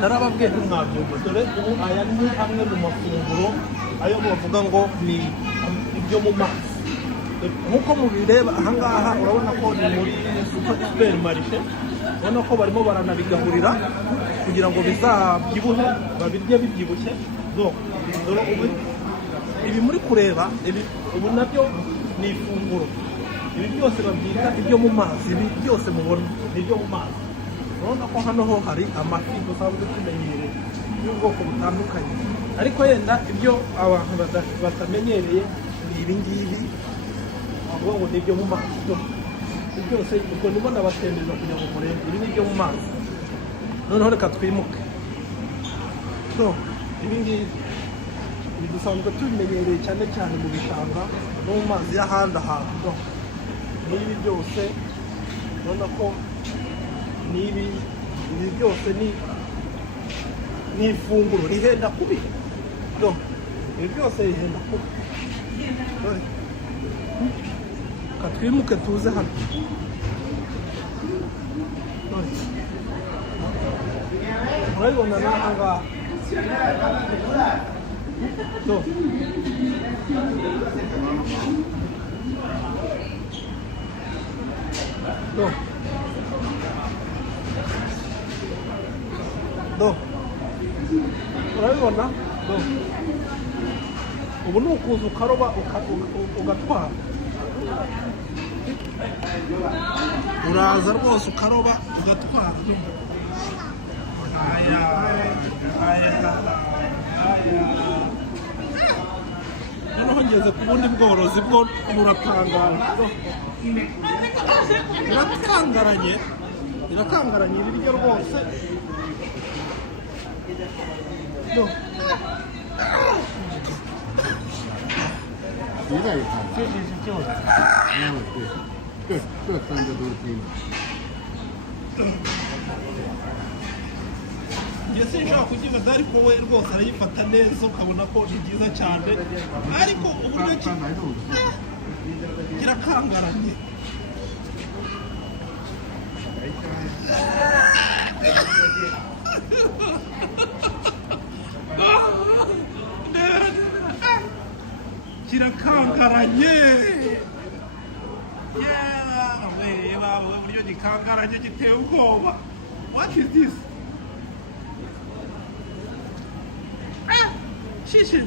narababwiye ntimwabyumva dore ubu aya ni amwe mu mafunguro ayo bavuga ngo ni ibyo mu mazi nk'uko mubireba ahangaha urabona ko ni muri superimarishe urabona ko barimo baranabigaburira kugira ngo bizabyibuhe babirye bibyibushye dore ubu ibi muri kureba ubu nabyo ni ifunguro ibi byose babyita ibyo mu mazi ibi byose mubona ni ibyo mu mazi urabona ko hano ho hari amafi dusanzwe tumenyereye y'ubwoko butandukanye ariko yenda ibyo abantu batamenyereye ni ibi ngibi bavuga ngo ni ibyo mu mazi byose ubwo ndimo ndabatembereza kugira ngo murebe ibi ni ibyo mu mazi noneho reka twimuke ibi ngibi ibi dusanzwe tubimenyereye cyane cyane mu bishanga no mu mazi y'ahandi ahantu n'ibi byose urabona ko ibi byose ni ifunguro rihenda kubi ibi byose rihenda kubi katwimuke tuze hano urabibona n'aha ngaha urabibona ubu ni ukuza ukaroba ugatwara uraza rwose ukaroba ugatwara noneho ngeze ku bundi bworozi bwo buratangaje birakangaranye iri ryo rwose njye sinshobora kukibaza ariko we rwose arayifata neza ukabona ko ni byiza cyane ariko uburyo kirakangaranye kirakangaranye yewe uburyo gikangaranye giteye ubwoba. What is this? Shishin.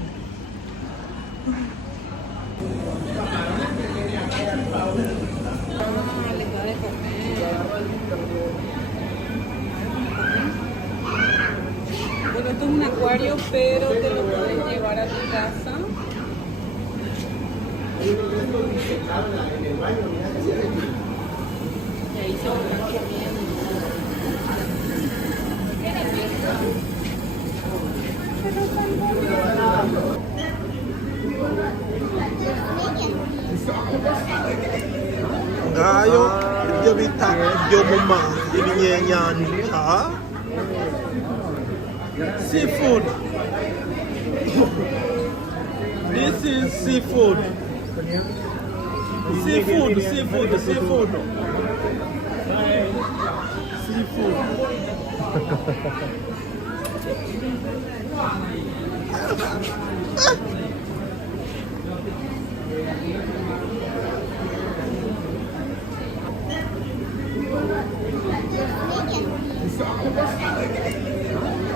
Bueno, esto es un acuario, pero te lo puedes llevar a tu casa. Y ahí se lo están comiendo. ngayo ibyo bita ibyo mu mazi ibinyenyanja seafood. This is seafood. Seafood.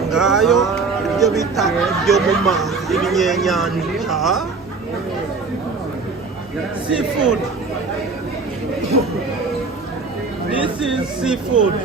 ngayo ibyo bita ibyo mu mazi ibinyenyanja seafood. This is seafood.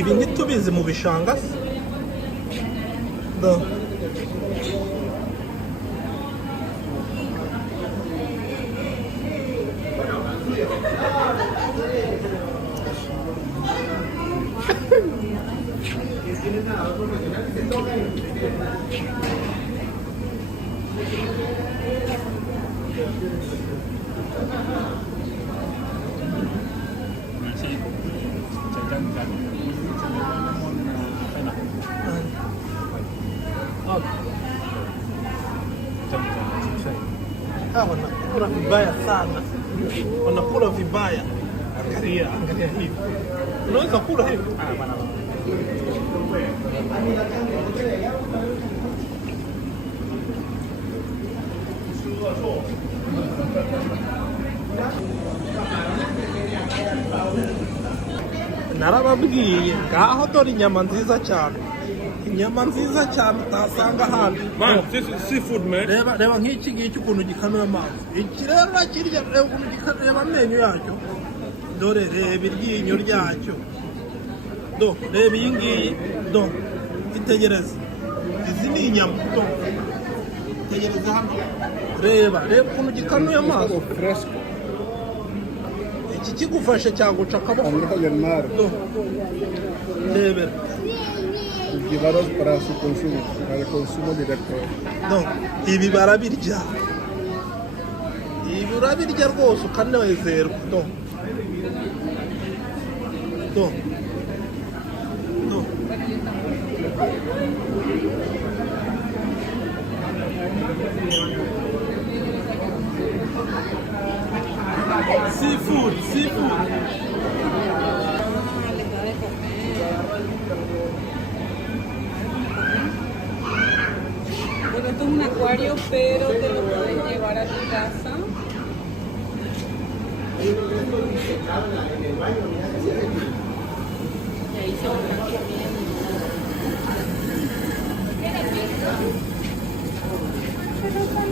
Ibi ntitubizi mu bishanga se? Wanakula vibaya sana, wanakula vibaya. Angalia hivi, unaweza kula hivi. Narababwiye ngaho dore inyama nziza cyane, inyama nziza cyane utasanga ahandi. Man, this is seafood, man. Reba nk'iki ngiki ukuntu gikanuye amazi. Iki rero urakirya, reba ukuntu gikanuye, reba amenyo yacyo. Dore reba iryinyo ryacyo. Reba iyi ngiyi, itegereze. Izi ni inyama, itegereze hano. Reba ukuntu gikanuye amazi. Iki kigufashe cyaguca akaboko. Rebera. Llevaros para su consumo, para el consumo directo. Ibi barabirya. Ibi urabirya rwose ukanezerwa. Seafood. Bueno, esto es un acuario, pero te lo puedes llevar a tu casa. Y ahí se lo están comiendo. Pero están